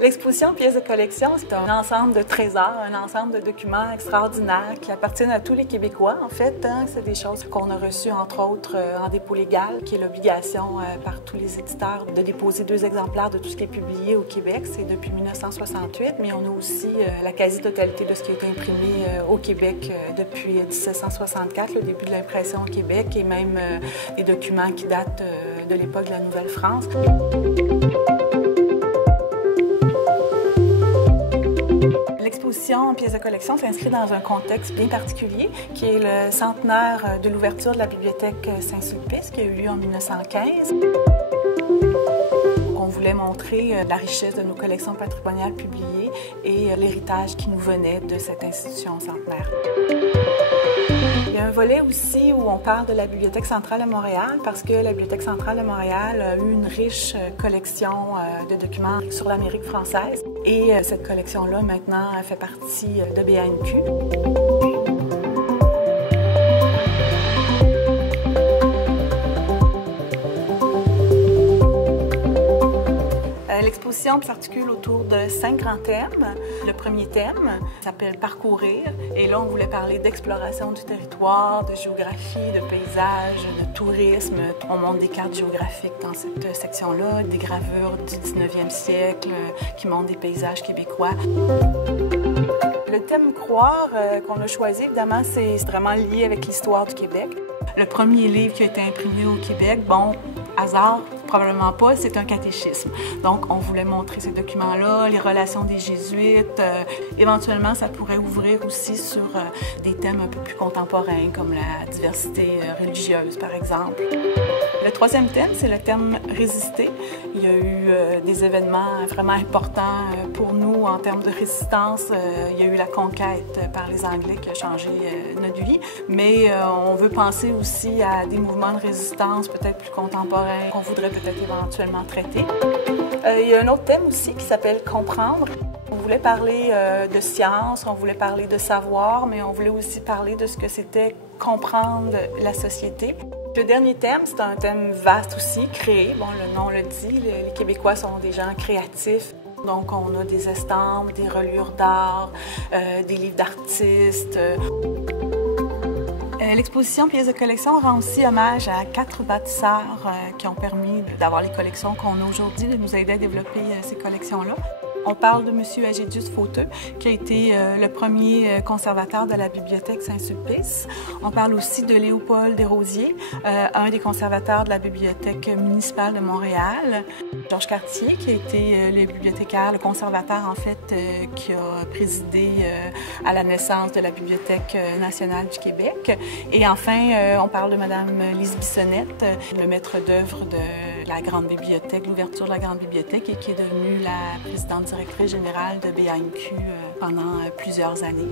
L'exposition Pièces de collection, c'est un ensemble de trésors, un ensemble de documents extraordinaires qui appartiennent à tous les Québécois, en fait. C'est des choses qu'on a reçues, entre autres, en dépôt légal, qui est l'obligation par tous les éditeurs de déposer 2 exemplaires de tout ce qui est publié au Québec. C'est depuis 1968, mais on a aussi la quasi-totalité de ce qui a été imprimé au Québec depuis 1764, le début de l'impression au Québec, et même des documents qui datent de l'époque de la Nouvelle-France. L'exposition Pièces de collection s'inscrit dans un contexte bien particulier, qui est le centenaire de l'ouverture de la bibliothèque Saint-Sulpice, qui a eu lieu en 1915. On voulait montrer la richesse de nos collections patrimoniales publiées et l'héritage qui nous venait de cette institution centenaire. Il y a un volet aussi où on parle de la Bibliothèque centrale de Montréal, parce que la Bibliothèque centrale de Montréal a eu une riche collection de documents sur l'Amérique française. Et cette collection-là, maintenant, fait partie de BANQ. L'exposition s'articule autour de 5 grands thèmes. Le premier thème s'appelle « Parcourir » et là, on voulait parler d'exploration du territoire, de géographie, de paysage, de tourisme. On montre des cartes géographiques dans cette section-là, des gravures du 19e siècle qui montrent des paysages québécois. Le thème « Croire » qu'on a choisi, évidemment, c'est vraiment lié avec l'histoire du Québec. Le premier livre qui a été imprimé au Québec, bon, hasard, probablement pas, c'est un catéchisme. Donc, on voulait montrer ces documents-là, les relations des jésuites. Éventuellement, ça pourrait ouvrir aussi sur des thèmes un peu plus contemporains, comme la diversité religieuse, par exemple. Le troisième thème, c'est le thème « Résister ». Il y a eu des événements vraiment importants pour nous en termes de résistance. Il y a eu la conquête par les Anglais qui a changé notre vie, mais on veut penser aussi à des mouvements de résistance peut-être plus contemporains qu'on voudrait peut-être éventuellement traiter. Il y a un autre thème aussi qui s'appelle « Comprendre ». On voulait parler de science, on voulait parler de savoir, mais on voulait aussi parler de ce que c'était comprendre la société. Le dernier thème, c'est un thème vaste aussi, créé. Bon, le nom le dit, les Québécois sont des gens créatifs. Donc, on a des estampes, des reliures d'art, des livres d'artistes. L'exposition Pièces de collection rend aussi hommage à 4 bâtisseurs qui ont permis d'avoir les collections qu'on a aujourd'hui, de nous aider à développer ces collections-là. On parle de M. Agédius Fauteux, qui a été le premier conservateur de la Bibliothèque Saint-Sulpice. On parle aussi de Léopold Desrosiers, un des conservateurs de la Bibliothèque municipale de Montréal. Georges Cartier, qui a été le bibliothécaire, le conservateur en fait, qui a présidé à la naissance de la Bibliothèque nationale du Québec. Et enfin, on parle de Mme Lise Bissonnette, le maître d'œuvre de la Grande Bibliothèque, l'ouverture de la Grande Bibliothèque, et qui est devenue la présidente directrice générale de BANQ pendant plusieurs années.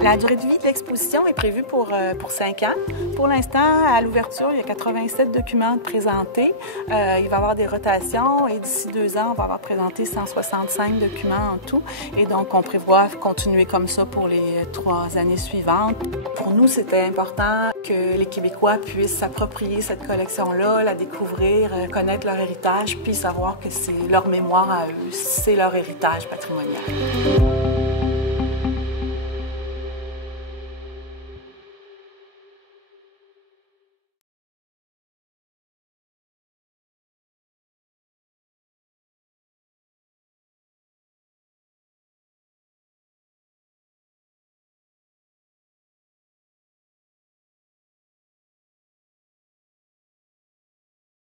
La durée de vie de l'exposition est prévue pour 5 ans. Pour l'instant, à l'ouverture, il y a 87 documents présentés. Il va y avoir des rotations et d'ici 2 ans, on va avoir présenté 165 documents en tout. Et donc, on prévoit continuer comme ça pour les 3 années suivantes. Pour nous, c'était important que les Québécois puissent s'approprier cette collection-là, la découvrir, connaître leur héritage, puis savoir que c'est leur mémoire à eux, c'est leur héritage patrimonial.